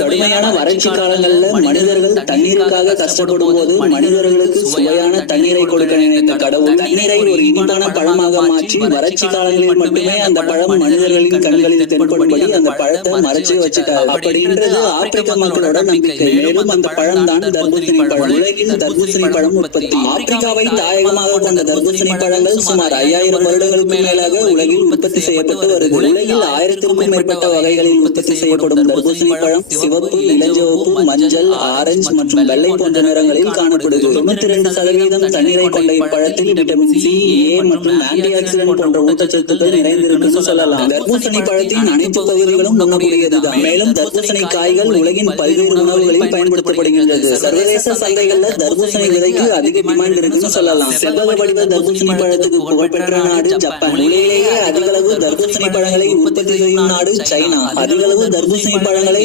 கடுமையான வறட்சி காலங்கள்ல மனிதர்கள் தண்ணீருக்காக கஷ்டப்படும் போது மனிதர்களுக்கு சுவையான தண்ணீரை கொடுக்க நினைத்த கடவுள் தண்ணீரை ஒரு இனிப்பான பழமாக மாற்றி வறட்சி காலங்களில் மட்டுமே அந்த பழம் மனிதர்களின் கண்களில் தென்படும்படி அந்த பழத்தை மறைச்சு வச்சுட்டாரு. அப்படின்றது ஆப்பிரிக்க மக்களோட நம்பிக்கை. மேலும் அந்த பழம் தான் தர்பூசணி பழம். உலகில் தர்பூசணி பழம் உற்பத்தி. ஆப்பிரிக்காவை தாயகமாக கொண்ட தர்பூசணி பழங்கள் சுமார் 5000 வருடங்களுக்கு மேலாக உலகில் உற்பத்தி செய்யப்பட்டு வருது. உலகில் 1000க்கும் மேற்பட்ட வகைகளில் உற்பத்தி செய்யப்படும் தர்பூசணி பழம் சிவப்பு, இளஞ்சிவப்பு, மஞ்சள், ஆரஞ்சு மற்றும் வெள்ளை போன்ற நிறங்களில் காணப்படுது. 92% தண்ணீரை கொண்ட இப்பழத்தில் விட்டமின் சி, ஏ மற்றும் ஆன்டி ஆக்சிடென்ட் போன்ற ஊட்டச்சத்துக்கள் நிறைந்திருக்குன்னு சொல்லலாம். தர்பூசணி பழத்தின் அனைத்து பகுதிகளும் உண்ணக்கூடியதுதான். மேலும் தர்பூசணி காய்கள் உலகின் பல்வேறு உணவுகளில் பயன்படுத்தப்படுகின்றது. சர்வதேச சந்தைகள்ல தர்பூசணி விதைக்கு அதிக டிமாண்ட் இருக்குன்னு சொல்லலாம். செவ்வக வடிவ தர்பூசணி பழத்துக்கு புகழ்பெற்ற நாடு ஜப்பான். உலகிலேயே அதிக அளவு தர்பூசணி பழங்களை உற்பத்தி செய்யும் நாடு சைனா. அதிக அளவு தர்பூசணி பழங்களை